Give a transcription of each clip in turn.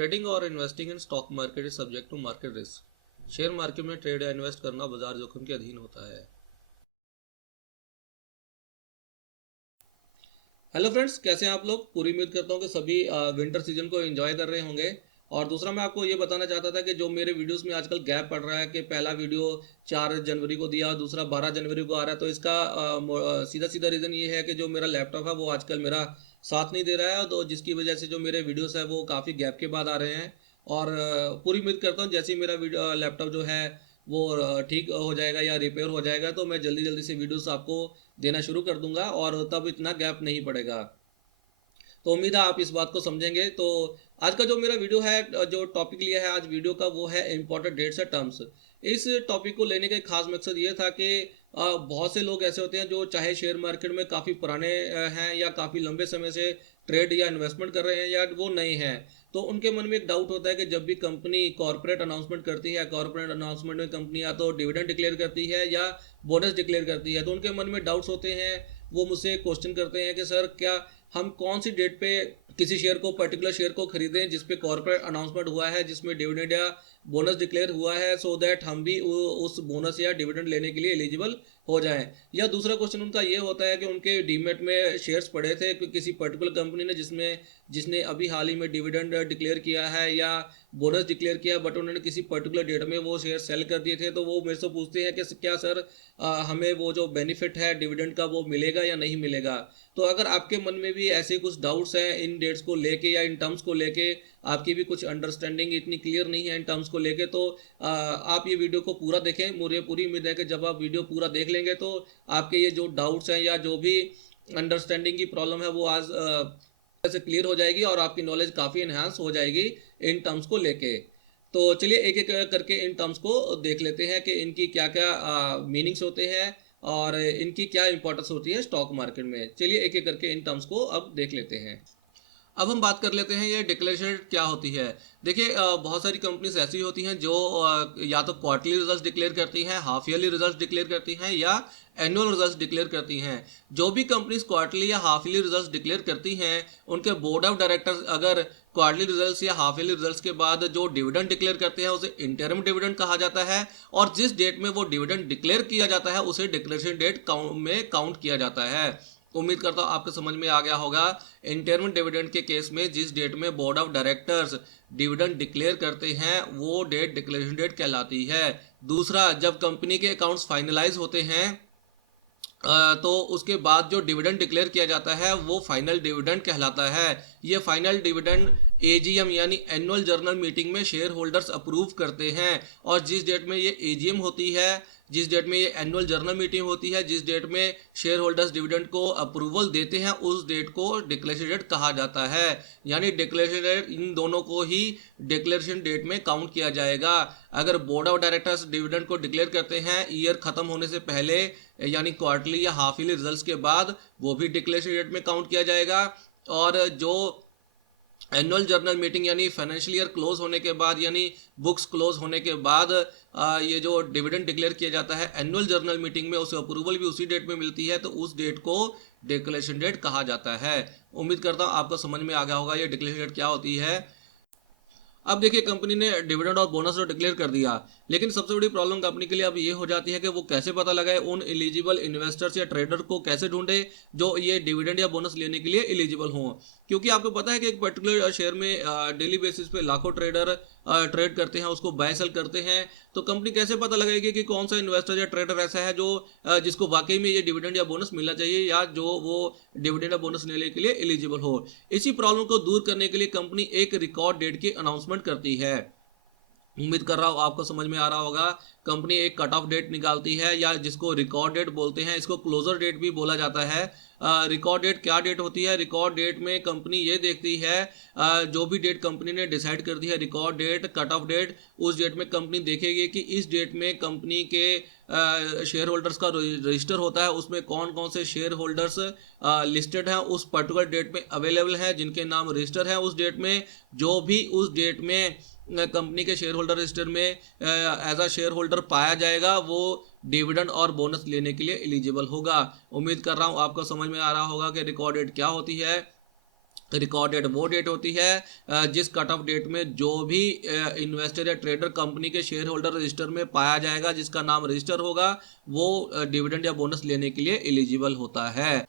Trading और investing in stock market is subject to market risk. Share market में trade या invest करना बाजार जोखिम के अधीन होता है। हेलो फ्रेंड्स, कैसे हैं आप लोग। पूरी उम्मीद करता हूँ कि सभी विंटर सीजन को एंजॉय कर रहे होंगे। और दूसरा मैं आपको ये बताना चाहता था कि जो मेरे वीडियोस में आजकल गैप पड़ रहा है कि पहला वीडियो 4 जनवरी को दिया, दूसरा 12 जनवरी को आ रहा है, तो इसका सीधा सीधा रीज़न ये है कि जो मेरा लैपटॉप है वो आजकल मेरा साथ नहीं दे रहा है, तो जिसकी वजह से जो मेरे वीडियोस है वो काफ़ी गैप के बाद आ रहे हैं। और पूरी उम्मीद करता हूँ जैसे ही मेरा लैपटॉप जो है वो ठीक हो जाएगा या रिपेयर हो जाएगा तो मैं जल्दी जल्दी से वीडियोस आपको देना शुरू कर दूंगा और तब इतना गैप नहीं पड़ेगा। तो उम्मीद है आप इस बात को समझेंगे। तो आज का जो मेरा वीडियो है, जो टॉपिक लिया है आज वीडियो का, वो है इंपॉर्टेंट डेट्स एंड टर्म्स। इस टॉपिक को लेने का एक खास मकसद ये था कि बहुत से लोग ऐसे होते हैं जो चाहे शेयर मार्केट में काफ़ी पुराने हैं या काफ़ी लंबे समय से ट्रेड या इन्वेस्टमेंट कर रहे हैं या वो नए हैं, तो उनके मन में एक डाउट होता है कि जब भी कंपनी कॉर्पोरेट अनाउंसमेंट करती है, कॉर्पोरेट अनाउंसमेंट में कंपनी या तो डिविडेंड डिक्लेयर करती है या बोनस डिक्लेयर करती है, तो उनके मन में डाउट्स होते हैं। वो मुझसे क्वेश्चन करते हैं कि सर क्या हम कौन सी डेट पे किसी शेयर को, पर्टिकुलर शेयर को खरीदें जिसपे कॉर्पोरेट अनाउंसमेंट हुआ है, जिसमें डिविडेंड या बोनस डिक्लेयर हुआ है, सो दैट हम भी उस बोनस या डिविडेंड लेने के लिए एलिजिबल हो जाएं। या दूसरा क्वेश्चन उनका ये होता है कि उनके डीमेट में शेयर्स पड़े थे किसी पर्टिकुलर कंपनी ने जिसने अभी हाल ही में डिविडेंड डिक्लेयर किया है या बोनस डिक्लेयर किया, बट उन्होंने किसी पर्टिकुलर डेट में वो शेयर सेल कर दिए थे। तो वो मेरे से पूछते हैं कि क्या सर हमें वो जो बेनिफिट है डिविडेंड का वो मिलेगा या नहीं मिलेगा। तो अगर आपके मन में भी ऐसे कुछ डाउट्स हैं इन डेट्स को लेके या इन टर्म्स को लेके, आपकी भी कुछ अंडरस्टैंडिंग इतनी क्लियर नहीं है इन टर्म्स को लेके, तो आप ये वीडियो को पूरा देखें। मुझे पूरी उम्मीद है कि जब आप वीडियो पूरा देख लेंगे तो आपके ये जो डाउट्स हैं या जो भी अंडरस्टैंडिंग की प्रॉब्लम है वो आज से क्लियर हो जाएगी और आपकी नॉलेज काफ़ी इन्हांस हो जाएगी इन टर्म्स को लेके। तो चलिए एक एक करके इन टर्म्स को देख लेते हैं कि इनकी क्या क्या मीनिंग्स होते हैं और इनकी क्या इंपॉर्टेंस होती है स्टॉक मार्केट में। चलिए एक एक करके इन टर्म्स को अब देख लेते हैं। अब हम बात कर लेते हैं ये डिक्लेरेशन क्या होती है। देखिए बहुत सारी कंपनीज ऐसी होती हैं जो या तो क्वार्टरली रिजल्ट्स डिक्लेयर करती हैं, हाफ ईयरली रिजल्ट्स डिक्लेयर करती हैं या एनुअल रिजल्ट्स डिक्लेयर करती हैं। जो भी कंपनीज क्वार्टरली या हाफ ईयरली रिजल्ट्स डिक्लेयर करती हैं, उनके बोर्ड ऑफ डायरेक्टर्स अगर क्वार्टरली रिजल्ट्स या हाफ ईयरली रिजल्ट्स के बाद जो डिविडेंड डिक्लेयर करते हैं उसे इंटरिम डिविडेंड कहा जाता है, और जिस डेट में वो डिविडेंड डिक्लेयर किया जाता है उसे डिक्लेरेशन डेट में काउंट किया जाता है। उम्मीद करता हूँ आपको समझ में आ गया होगा। इंटरिम डिविडेंड के केस में जिस डेट में board of directors dividend declare करते हैं वो डेट डिक्लेरेशन डेट कहलाती है। दूसरा, जब कंपनी के अकाउंट्स फाइनलाइज होते हैं तो उसके बाद जो डिविडेंड डिक्लेयर किया जाता है वो फाइनल डिविडेंड कहलाता है। ये फाइनल डिविडेंड एजीएम यानी एनुअल जनरल मीटिंग में शेयर होल्डर्स अप्रूव करते हैं, और जिस डेट में ये एजीएम होती है, जिस डेट में ये एनुअल जनरल मीटिंग होती है, जिस डेट में शेयर होल्डर्स डिविडेंड को अप्रूवल देते हैं, उस डेट को डिक्लेरेशन डेट कहा जाता है। यानी डिक्लेरेशन डेट इन दोनों को ही डिक्लेरेशन डेट में काउंट किया जाएगा। अगर बोर्ड ऑफ डायरेक्टर्स डिविडेंड को डिक्लेयर करते हैं ईयर खत्म होने से पहले यानी क्वार्टरली या हाफ ईयरली रिजल्ट्स के बाद, वो भी डिक्लेरेशन डेट में काउंट किया जाएगा। और जो एनुअल जर्नल मीटिंग यानी फाइनेंशियल ईयर क्लोज होने के बाद यानी बुक्स क्लोज होने के बाद ये जो डिविडेंड डिक्लेयर किया जाता है एनुअल जर्नल मीटिंग में, उसे अप्रूवल भी उसी डेट में मिलती है, तो उस डेट को डिक्लेरेशन डेट कहा जाता है। उम्मीद करता हूँ आपको समझ में आ गया होगा ये डिक्लेरेशन डेट क्या होती है। अब देखिए कंपनी ने डिविडेंड और बोनस तो डिक्लेयर कर दिया, लेकिन सबसे बड़ी प्रॉब्लम कंपनी के लिए अब ये हो जाती है कि वो कैसे पता लगाए, उन एलिजिबल इन्वेस्टर्स या ट्रेडर को कैसे ढूंढे जो ये डिविडेंड या बोनस लेने के लिए एलिजिबल हों। क्योंकि आपको पता है कि एक पर्टिकुलर शेयर में डेली बेसिस पे लाखों ट्रेडर ट्रेड करते हैं, उसको बाय सेल करते हैं। तो कंपनी कैसे पता लगाएगी कि कौन सा इन्वेस्टर या ट्रेडर ऐसा है जो जिसको वाकई में ये डिविडेंड या बोनस मिलना चाहिए या जो वो डिविडेंड या बोनस लेने के लिए एलिजिबल हो। इसी प्रॉब्लम को दूर करने के लिए कंपनी एक रिकॉर्ड डेट की अनाउंसमेंट करती है। उम्मीद कर रहा हूँ आपको समझ में आ रहा होगा। कंपनी एक कट ऑफ डेट निकालती है या जिसको रिकॉर्ड डेट बोलते हैं, इसको क्लोजर डेट भी बोला जाता है। रिकॉर्ड डेट क्या डेट होती है? रिकॉर्ड डेट में कंपनी ये देखती है जो भी डेट कंपनी ने डिसाइड कर दी है, record date, cut off date, उस डेट में कंपनी देखेगी कि इस डेट में कंपनी के शेयर होल्डर्स का रजिस्टर होता है, उसमें कौन कौन से शेयर होल्डर्स लिस्टेड हैं उस पर्टिकुलर डेट में अवेलेबल हैं, जिनके नाम रजिस्टर हैं उस डेट में। जो भी उस डेट में कंपनी के शेयर होल्डर रजिस्टर में एज अ शेयर होल्डर पाया जाएगा वो डिविडेंड और बोनस लेने के लिए एलिजिबल होगा। उम्मीद कर रहा हूँ आपको समझ में आ रहा होगा कि रिकॉर्ड डेट क्या होती है। रिकॉर्ड डेट वो डेट होती है जिस कट ऑफ डेट में जो भी इन्वेस्टर या ट्रेडर कंपनी के शेयर होल्डर रजिस्टर में पाया जाएगा, जिसका नाम रजिस्टर होगा, वो डिविडेंड या बोनस लेने के लिए एलिजिबल होता है।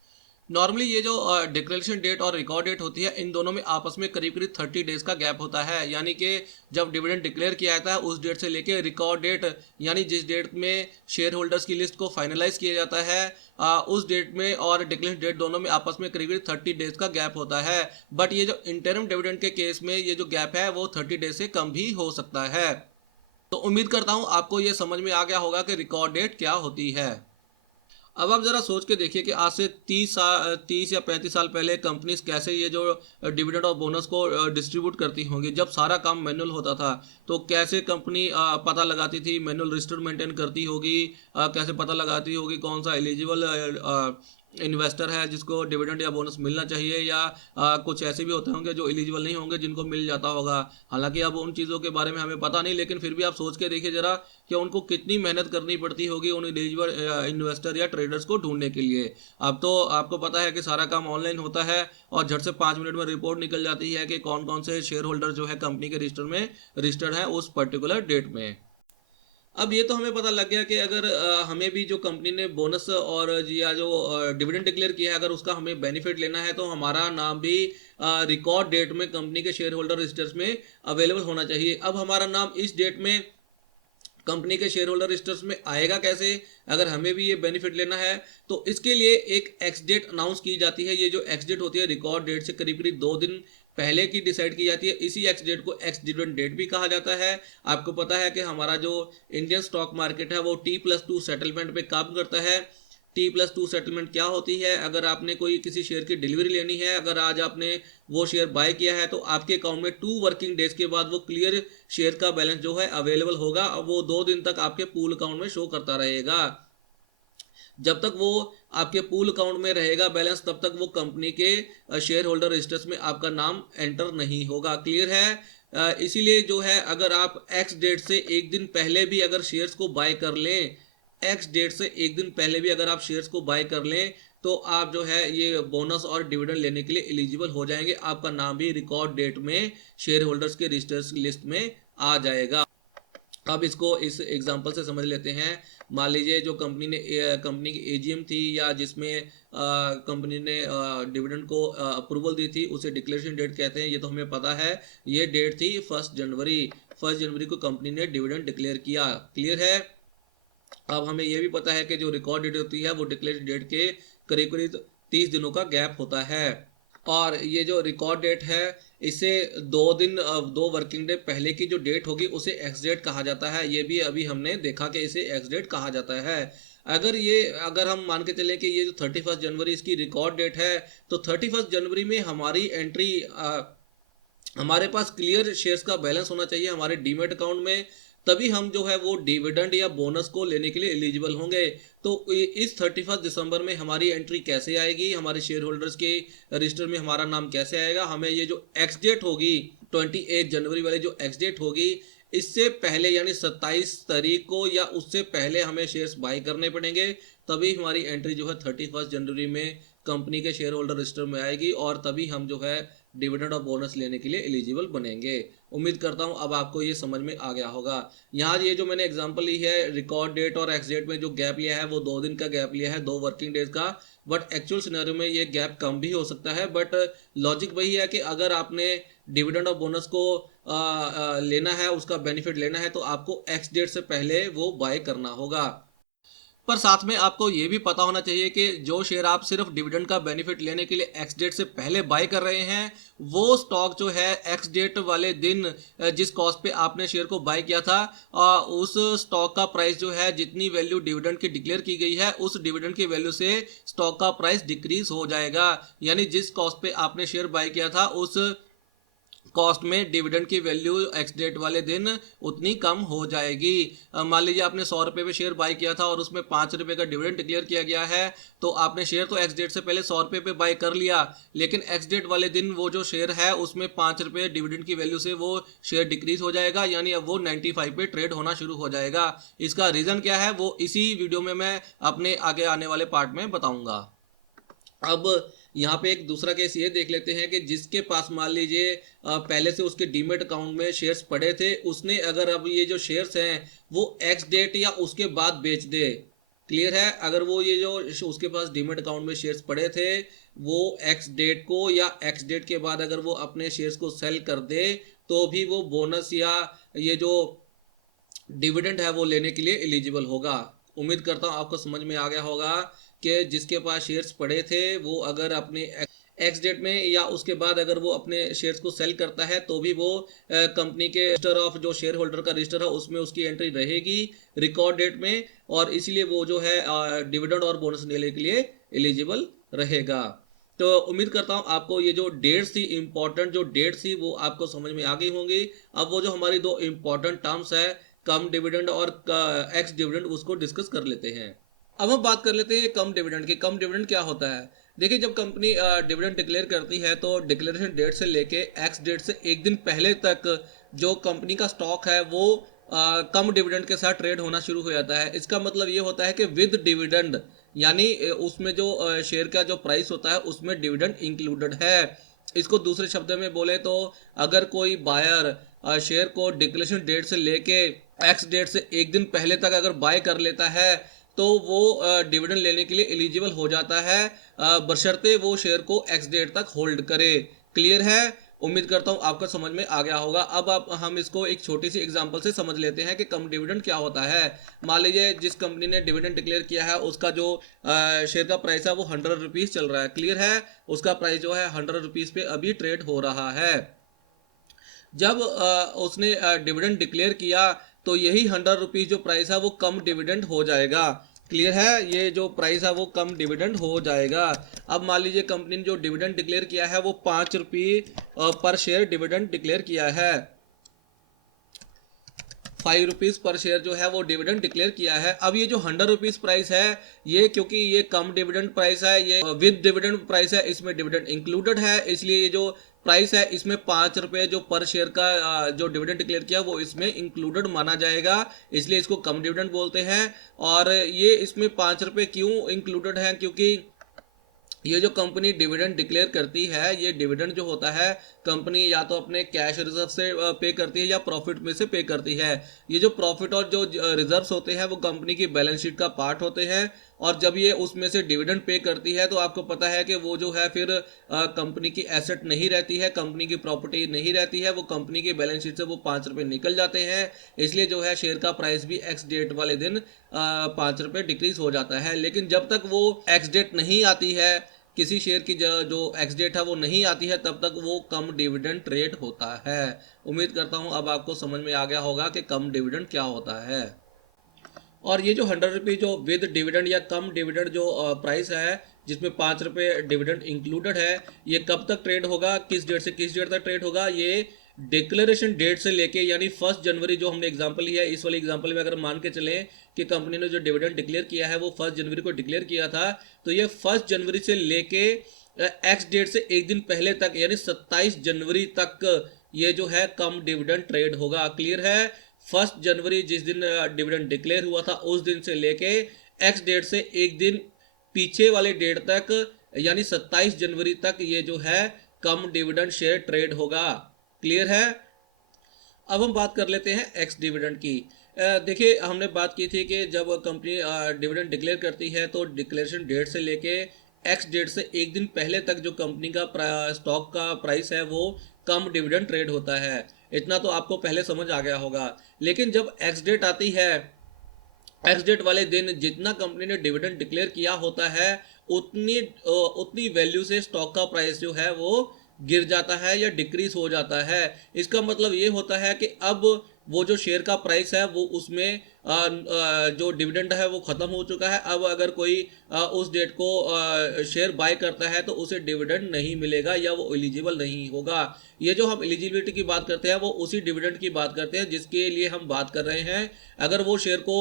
नॉर्मली ये जो डिक्लेरेशन डेट और रिकॉर्ड डेट होती है, इन दोनों में आपस में करीब करीब 30 डेज का गैप होता है। यानी कि जब डिविडेंड डिक्लेयर किया जाता है उस डेट से लेके रिकॉर्ड डेट, यानी जिस डेट में शेयर होल्डर्स की लिस्ट को फाइनलाइज किया जाता है, उस डेट में और डिक्लेरेशन डेट दोनों में आपस में करीब करीब 30 डेज का गैप होता है। बट ये जो इंटरिम डिविडेंड के केस में ये जो गैप है वो 30 डेज से कम भी हो सकता है। तो उम्मीद करता हूँ आपको ये समझ में आ गया होगा कि रिकॉर्ड डेट क्या होती है। अब आप ज़रा सोच के देखिए कि आज से 30 या 35 साल पहले कंपनीज कैसे ये जो डिविडेंड और बोनस को डिस्ट्रीब्यूट करती होंगी। जब सारा काम मैनुअल होता था तो कैसे कंपनी पता लगाती थी, मैनुअल रजिस्टर मेंटेन करती होगी, कैसे पता लगाती होगी कौन सा एलिजिबल इन्वेस्टर है जिसको डिविडेंड या बोनस मिलना चाहिए, या कुछ ऐसे भी होते होंगे जो एलिजिबल नहीं होंगे जिनको मिल जाता होगा। हालांकि अब उन चीज़ों के बारे में हमें पता नहीं, लेकिन फिर भी आप सोच के देखिए ज़रा कि उनको कितनी मेहनत करनी पड़ती होगी उन एलिजिबल इन्वेस्टर या ट्रेडर्स को ढूंढने के लिए। अब तो आपको पता है कि सारा काम ऑनलाइन होता है और झट से 5 मिनट में रिपोर्ट निकल जाती है कि कौन कौन से शेयर होल्डर जो है कंपनी के रजिस्टर में रजिस्टर्ड है उस पर्टिकुलर डेट में। अब ये तो हमें पता लग गया कि अगर हमें भी जो कंपनी ने बोनस और या जो डिविडेंड डिक्लेयर किया है, अगर उसका हमें बेनिफिट लेना है तो हमारा नाम भी रिकॉर्ड डेट में कंपनी के शेयर होल्डर रजिस्टर्स में अवेलेबल होना चाहिए। अब हमारा नाम इस डेट में कंपनी के शेयर होल्डर रजिस्टर्स में आएगा कैसे, अगर हमें भी ये बेनिफिट लेना है? तो इसके लिए एक एक्स डेट अनाउंस की जाती है। ये जो एक्स डेट होती है रिकॉर्ड डेट से करीब करीब 2 दिन पहले की डिसाइड की जाती है। इसी एक्स डेट को एक्स डिविडेंड डेट भी कहा जाता है। आपको पता है कि हमारा जो इंडियन स्टॉक मार्केट है वो T+2 सेटलमेंट पे काम करता है। T+2 सेटलमेंट क्या होती है? अगर आपने कोई किसी शेयर की डिलीवरी लेनी है, अगर आज आपने वो शेयर बाय किया है तो आपके अकाउंट में 2 वर्किंग डेज के बाद वो क्लियर शेयर का बैलेंस जो है अवेलेबल होगा और वो 2 दिन तक आपके पूल अकाउंट में शो करता रहेगा। जब तक वो आपके पूल अकाउंट में रहेगा बैलेंस, तब तक वो कंपनी के शेयर होल्डर रजिस्टर्स में आपका नाम एंटर नहीं होगा। क्लियर है? इसीलिए जो है अगर आप एक्स डेट से एक दिन पहले भी अगर शेयर्स को बाय कर लें, एक्स डेट से एक दिन पहले भी अगर आप शेयर्स को बाय कर लें तो आप जो है ये बोनस और डिविडेंड लेने के लिए एलिजिबल हो जाएंगे। आपका नाम भी रिकॉर्ड डेट में शेयर होल्डर्स के रजिस्टर्स लिस्ट में आ जाएगा। अब इसको इस एग्जांपल से समझ लेते हैं। मान लीजिए जो कंपनी की एजीएम थी या जिसमें कंपनी ने डिविडेंड को अप्रूवल दी थी, उसे डिक्लेरेशन डेट कहते हैं। ये तो हमें पता है। ये डेट थी 1 जनवरी को कंपनी ने डिविडेंड डिक्लेयर किया। क्लियर है? अब हमें यह भी पता है कि जो रिकॉर्ड डेट होती है वो डिक्लेरेशन डेट के करीब करीब 30 दिनों का गैप होता है। और ये जो रिकॉर्ड डेट है इसे 2 दिन 2 वर्किंग डे पहले की जो डेट होगी उसे एक्स डेट कहा जाता है। ये भी अभी हमने देखा कि इसे एक्स डेट कहा जाता है। अगर हम मान के चलें कि ये जो 31 जनवरी इसकी रिकॉर्ड डेट है, तो 31 जनवरी में हमारी एंट्री हमारे पास क्लियर शेयर्स का बैलेंस होना चाहिए हमारे डीमेट अकाउंट में, तभी हम जो है वो डिविडेंड या बोनस को लेने के लिए एलिजिबल होंगे। तो इस 31 दिसंबर में हमारी एंट्री कैसे आएगी, हमारे शेयर होल्डर्स के रजिस्टर में हमारा नाम कैसे आएगा? हमें ये जो एक्स डेट होगी 28 जनवरी वाली जो एक्स डेट होगी, इससे पहले यानी 27 तारीख को या उससे पहले हमें शेयर्स बाय करने पड़ेंगे, तभी हमारी एंट्री जो है 31 जनवरी में कंपनी के शेयर होल्डर रजिस्टर में आएगी और तभी हम जो है डिविडेंड और बोनस लेने के लिए एलिजिबल बनेंगे। उम्मीद करता हूं अब आपको ये समझ में आ गया होगा। यहाँ ये जो मैंने एग्जांपल ली है रिकॉर्ड डेट और एक्स डेट में जो गैप लिया है वो 2 दिन का गैप लिया है, 2 वर्किंग डेज का। बट एक्चुअल सिनेरियो में ये गैप कम भी हो सकता है। बट लॉजिक वही है कि अगर आपने डिविडेंड और बोनस को लेना है, उसका बेनिफिट लेना है, तो आपको एक्स डेट से पहले वो बाय करना होगा। पर साथ में आपको ये भी पता होना चाहिए कि जो शेयर आप सिर्फ डिविडेंड का बेनिफिट लेने के लिए एक्स डेट से पहले बाय कर रहे हैं, वो स्टॉक जो है एक्स डेट वाले दिन जिस कॉस्ट पे आपने शेयर को बाय किया था, उस स्टॉक का प्राइस जो है जितनी वैल्यू डिविडेंड की डिक्लेयर की गई है उस डिविडेंड की वैल्यू से स्टॉक का प्राइस डिक्रीज हो जाएगा। यानी जिस कॉस्ट पे आपने शेयर बाय किया था उस कॉस्ट में डिविडेंड की वैल्यू एक्स डेट वाले दिन उतनी कम हो जाएगी। मान लीजिए आपने 100 रुपये पे शेयर बाय किया था और उसमें 5 रुपये का डिविडेंड डिक्लेयर किया गया है, तो आपने शेयर तो एक्स डेट से पहले 100 रुपये पे बाय कर लिया, लेकिन एक्स डेट वाले दिन वो जो शेयर है उसमें 5 रुपये डिविडेंड की वैल्यू से वो शेयर डिक्रीज हो जाएगा, यानी अब वो 95 पे ट्रेड होना शुरू हो जाएगा। इसका रीज़न क्या है वो इसी वीडियो में मैं अपने आगे आने वाले पार्ट में बताऊँगा। अब यहाँ पे एक दूसरा केस ये देख लेते हैं कि जिसके पास मान लीजिए पहले से उसके डीमेट अकाउंट में शेयर्स पड़े थे, उसने अगर अब ये जो शेयर्स हैं वो एक्स डेट या उसके बाद बेच दे। क्लियर है? अगर वो ये जो उसके पास डीमेट अकाउंट में शेयर्स पड़े थे वो एक्स डेट को या एक्स डेट के बाद अगर वो अपने शेयर्स को सेल कर दे तो भी वो बोनस या ये जो डिविडेंड है वो लेने के लिए एलिजिबल होगा। उम्मीद करता हूँ आपको समझ में आ गया होगा कि जिसके पास शेयर्स पड़े थे वो अगर अपने एक्स डेट में या उसके बाद अगर वो अपने शेयर्स को सेल करता है तो भी वो कंपनी के रजिस्टर ऑफ जो शेयर होल्डर का रजिस्टर है उसमें उसकी एंट्री रहेगी रिकॉर्ड डेट में, और इसीलिए वो जो है डिविडेंड और बोनस लेने के लिए एलिजिबल रहेगा। तो उम्मीद करता हूँ आपको ये जो डेट्स थी, इंपॉर्टेंट जो डेट्स थी वो आपको समझ में आ गई होंगी। अब वो जो हमारी दो इंपॉर्टेंट टर्म्स है कम डिविडेंड और एक्स डिविडेंड उसको डिस्कस कर लेते हैं। अब हम बात कर लेते हैं कम डिविडेंड की। कम डिविडेंड क्या होता है? देखिए, जब कंपनी डिविडेंड डिक्लेयर करती है तो डिक्लेरेशन डेट से लेके एक्स डेट से एक दिन पहले तक जो कंपनी का स्टॉक है वो कम डिविडेंड के साथ ट्रेड होना शुरू हो जाता है। इसका मतलब ये होता है कि विद डिविडेंड, यानी उसमें जो शेयर का जो प्राइस होता है उसमें डिविडेंड इंक्लूडेड है। इसको दूसरे शब्द में बोले तो अगर कोई बायर शेयर को डिक्लेरेशन डेट से लेके एक्स डेट से एक दिन पहले तक अगर बाय कर लेता है तो वो डिविडेंड लेने के लिए एलिजिबल हो जाता है, बशर्ते वो शेयर को एक्स डेट तक होल्ड करे। क्लियर है? उम्मीद करता हूँ आपको समझ में आ गया होगा। अब आप हम इसको एक छोटी सी एग्जांपल से समझ लेते हैं कि कम डिविडेंड क्या होता है। मान लीजिए जिस कंपनी ने डिविडेंड डिक्लेयर किया है उसका जो शेयर का प्राइस है वो 100 रुपीज़ चल रहा है। क्लियर है? उसका प्राइस जो है 100 रुपीज़ पे अभी ट्रेड हो रहा है। जब उसने डिविडेंड डिक्लेयर किया तो यही 100 रुपीज़ जो प्राइस है वो कम डिविडेंड हो जाएगा। क्लियर है? ये जो प्राइस है वो कम डिविडेंड हो जाएगा। अब मान लीजिए कंपनी ने जो डिविडेंड डिक्लेयर किया है वो 5 रुपये पर शेयर डिविडेंड डिक्लेयर किया है, 5 रुपीज़ पर शेयर जो है वो डिविडेंड डिक्लेयर किया है। अब ये जो 100 रुपीज़ प्राइस है ये क्योंकि ये कम डिविडेंड प्राइस है, ये विद डिविडेंड प्राइस है, इसमें डिविडेंड इंक्लूडेड है, इसलिए ये जो प्राइस है इसमें 5 रुपये जो पर शेयर का जो डिविडेंड डिक्लेयर किया वो इसमें इंक्लूडेड माना जाएगा, इसलिए इसको कम डिविडेंड बोलते हैं। और ये इसमें 5 रुपये क्यों इंक्लूडेड है? क्योंकि ये जो कंपनी डिविडेंड डिक्लेयर करती है ये डिविडेंड जो होता है कंपनी या तो अपने कैश रिजर्व से पे करती है या प्रॉफिट में से पे करती है। ये जो प्रॉफिट और जो रिजर्व्स होते हैं वो कंपनी की बैलेंस शीट का पार्ट होते हैं, और जब ये उसमें से डिविडेंड पे करती है तो आपको पता है कि वो जो है फिर कंपनी की एसेट नहीं रहती है, कंपनी की प्रॉपर्टी नहीं रहती है, वो कंपनी की बैलेंस शीट से वो 5 रुपये निकल जाते हैं। इसलिए जो है शेयर का प्राइस भी एक्स डेट वाले दिन 5 रुपये डिक्रीज हो जाता है। लेकिन जब तक वो एक्स डेट नहीं आती है, किसी शेयर की जो एक्स डेट है वो नहीं आती है, तब तक वो कम डिविडेंड ट्रेड होता है। उम्मीद करता हूँ अब आपको समझ में आ गया होगा कि कम डिविडेंड क्या होता है। और ये जो 100 रुपये जो विद डिविडेंड या कम डिविडेंड जो प्राइस है जिसमें 5 रुपये डिविडेंड इंक्लूडेड है, ये कब तक ट्रेड होगा, किस डेट से किस डेट तक ट्रेड होगा? ये डिक्लेरेशन डेट से लेके, यानी 1 जनवरी जो हमने एग्जांपल लिया है, इस वाले एग्जांपल में अगर मान के चलें कि कंपनी ने जो डिविडेंड डिक्लेयर किया है वो 1 जनवरी को डिक्लेयर किया था, तो ये 1 जनवरी से लेके एक्स डेट से एक दिन पहले तक यानी 27 जनवरी तक ये जो है कम डिविडेंड ट्रेड होगा। क्लियर है? 1 जनवरी जिस दिन डिविडेंड डिक्लेयर हुआ था उस दिन से लेके एक्स डेट से एक दिन पीछे वाले डेट तक यानी 27 जनवरी तक ये जो है कम डिविडेंड शेयर ट्रेड होगा। क्लियर है? अब हम बात कर लेते हैं एक्स डिविडेंड की। देखिए, हमने बात की थी कि जब कंपनी डिविडेंड डिक्लेयर करती है तो डिक्लेरेशन डेट से लेके एक्स डेट से एक दिन पहले तक जो कंपनी का स्टॉक का प्राइस है वो कम डिविडेंड ट्रेड होता है। इतना तो आपको पहले समझ आ गया होगा। लेकिन जब एक्स डेट आती है, एक्स डेट वाले दिन जितना कंपनी ने डिविडेंड डिक्लेयर किया होता है उतनी वैल्यू से स्टॉक का प्राइस जो है वो गिर जाता है या डिक्रीज हो जाता है। इसका मतलब ये होता है कि अब वो जो शेयर का प्राइस है वो उसमें जो डिविडेंड है वो ख़त्म हो चुका है। अब अगर कोई उस डेट को शेयर बाय करता है तो उसे डिविडेंड नहीं मिलेगा या वो एलिजिबल नहीं होगा। ये जो हम एलिजिबिलिटी की बात करते हैं वो उसी डिविडेंड की बात करते हैं जिसके लिए हम बात कर रहे हैं। अगर वो शेयर को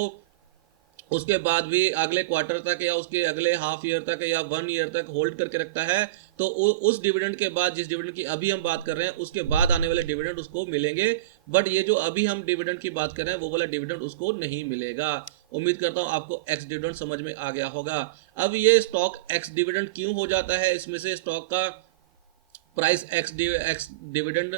उसके बाद भी अगले क्वार्टर तक या उसके अगले हाफ ईयर तक या 1 ईयर तक होल्ड करके रखता है, तो उस डिविडेंड के बाद, जिस डिविडेंड की अभी हम बात कर रहे हैं, उसके बाद आने वाले डिविडेंड उसको मिलेंगे। बट ये जो अभी हम डिविडेंड की बात कर रहे हैं वो वाला डिविडेंड उसको नहीं मिलेगा। उम्मीद करता हूं आपको एक्स डिविडेंड समझ में आ गया होगा। अब ये स्टॉक एक्स डिविडेंड क्यों हो जाता है, इसमें से स्टॉक का प्राइस एक्स डिविडेंड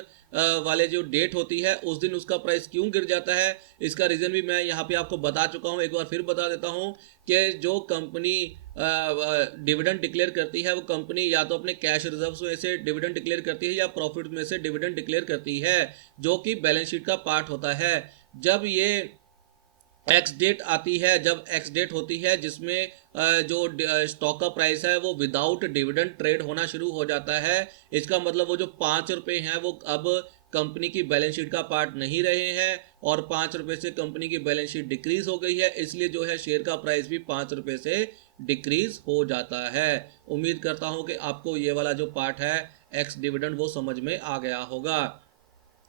वाले जो डेट होती है उस दिन उसका प्राइस क्यों गिर जाता है, इसका रीज़न भी मैं यहाँ पे आपको बता चुका हूँ। एक बार फिर बता देता हूँ कि जो कंपनी डिविडेंड डिक्लेयर करती है वो कंपनी या तो अपने कैश रिजर्व्स में से डिविडेंड डिक्लेयर करती है या प्रॉफिट में से डिविडेंड डिक्लेयर करती है, जो कि बैलेंस शीट का पार्ट होता है। जब ये एक्स डेट आती है, जब एक्स डेट होती है जिसमें जो स्टॉक का प्राइस है वो विदाउट डिविडेंड ट्रेड होना शुरू हो जाता है, इसका मतलब वो जो 5 रुपये हैं वो अब कंपनी की बैलेंस शीट का पार्ट नहीं रहे हैं और 5 रुपये से कंपनी की बैलेंस शीट डिक्रीज हो गई है, इसलिए जो है शेयर का प्राइस भी 5 रुपये से डिक्रीज हो जाता है। उम्मीद करता हूँ कि आपको ये वाला जो पार्ट है एक्स डिविडेंड वो समझ में आ गया होगा।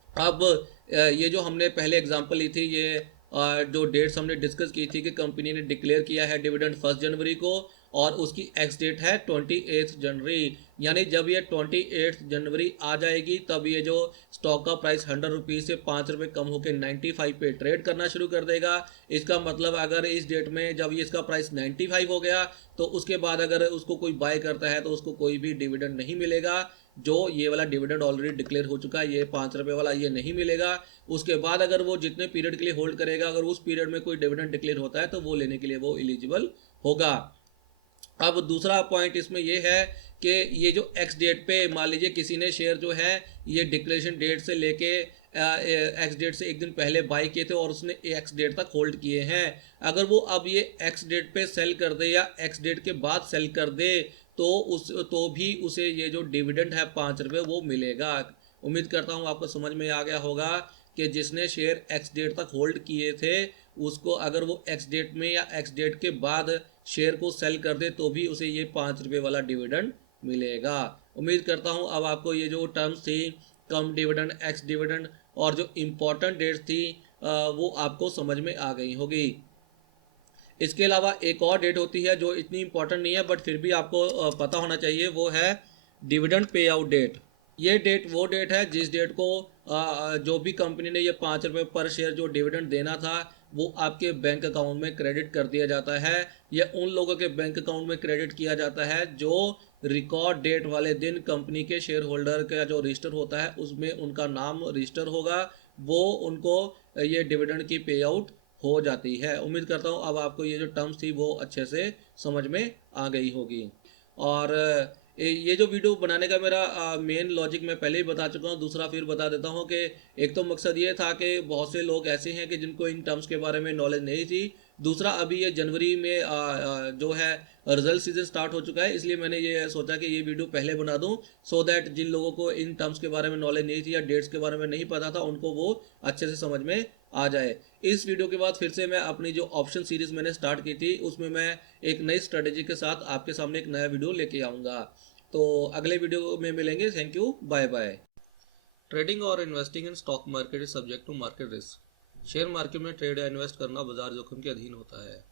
अब ये जो हमने पहले एग्जांपल ली थी, ये जो डेट्स हमने डिस्कस की थी कि कंपनी ने डिक्लेयर किया है डिविडेंड 1 जनवरी को और उसकी एक्स डेट है 28 जनवरी, यानी जब ये 28 जनवरी आ जाएगी तब ये जो स्टॉक का प्राइस 100 रुपीज़ से 5 रुपये कम होकर 95 पे ट्रेड करना शुरू कर देगा। इसका मतलब अगर इस डेट में जब ये इसका प्राइस 95 हो गया तो उसके बाद अगर उसको कोई बाय करता है तो उसको कोई भी डिविडेंड नहीं मिलेगा। जो ये वाला डिविडेंड ऑलरेडी डिक्लेयर हो चुका है, ये 5 रुपये वाला, ये नहीं मिलेगा। उसके बाद अगर वो जितने पीरियड के लिए होल्ड करेगा, अगर उस पीरियड में कोई डिविडेंड डिक्लेयर होता है तो वो लेने के लिए वो एलिजिबल होगा। अब दूसरा पॉइंट इसमें ये है कि ये जो एक्स डेट पे मान लीजिए किसी ने शेयर जो है ये डिक्लेरेशन डेट से लेके एक्स डेट से एक दिन पहले बाई किए थे और उसने एक्स डेट तक होल्ड किए हैं, अगर वो अब ये एक्स डेट पे सेल कर दे या एक्स डेट के बाद सेल कर दे तो भी उसे ये जो डिविडेंड है 5 रुपये वो मिलेगा। उम्मीद करता हूँ आपको समझ में आ गया होगा कि जिसने शेयर एक्स डेट तक होल्ड किए थे उसको अगर वो एक्स डेट में या एक्स डेट के बाद शेयर को सेल कर दे तो भी उसे ये 5 रुपये वाला डिविडेंड मिलेगा। उम्मीद करता हूँ अब आपको ये जो टर्म्स थी कम डिविडेंड, एक्स डिविडेंड और जो इम्पोर्टेंट डेट्स थी वो आपको समझ में आ गई होगी। इसके अलावा एक और डेट होती है जो इतनी इंपॉर्टेंट नहीं है बट फिर भी आपको पता होना चाहिए, वो है डिविडेंड पे आउट डेट। ये डेट वो डेट है जिस डेट को जो भी कंपनी ने ये 5 रुपये पर शेयर जो डिविडेंड देना था वो आपके बैंक अकाउंट में क्रेडिट कर दिया जाता है। यह उन लोगों के बैंक अकाउंट में क्रेडिट किया जाता है जो रिकॉर्ड डेट वाले दिन कंपनी के शेयर होल्डर का जो रजिस्टर होता है उसमें उनका नाम रजिस्टर होगा, वो उनको ये डिविडेंड की पे आउट हो जाती है। उम्मीद करता हूँ अब आपको ये जो टर्म्स थी वो अच्छे से समझ में आ गई होगी। और ये जो वीडियो बनाने का मेरा मेन लॉजिक मैं पहले ही बता चुका हूँ, दूसरा फिर बता देता हूँ कि एक तो मकसद ये था कि बहुत से लोग ऐसे हैं कि जिनको इन टर्म्स के बारे में नॉलेज नहीं थी। दूसरा अभी ये जनवरी में जो है रिजल्ट सीजन स्टार्ट हो चुका है, इसलिए मैंने ये सोचा कि ये वीडियो पहले बना दूं सो दैट जिन लोगों को इन टर्म्स के बारे में नॉलेज नहीं थी या डेट्स के बारे में नहीं पता था उनको वो अच्छे से समझ में आ जाए। इस वीडियो के बाद फिर से मैं अपनी जो ऑप्शन सीरीज मैंने स्टार्ट की थी उसमें मैं एक नई स्ट्रेटेजी के साथ आपके सामने एक नया वीडियो लेके आऊँगा। तो अगले वीडियो में मिलेंगे। Thank you, bye bye. Trading और investing in stock market is subject to market risk. Share market में ट्रेड या इन्वेस्ट करना बाजार जोखिम के अधीन होता है।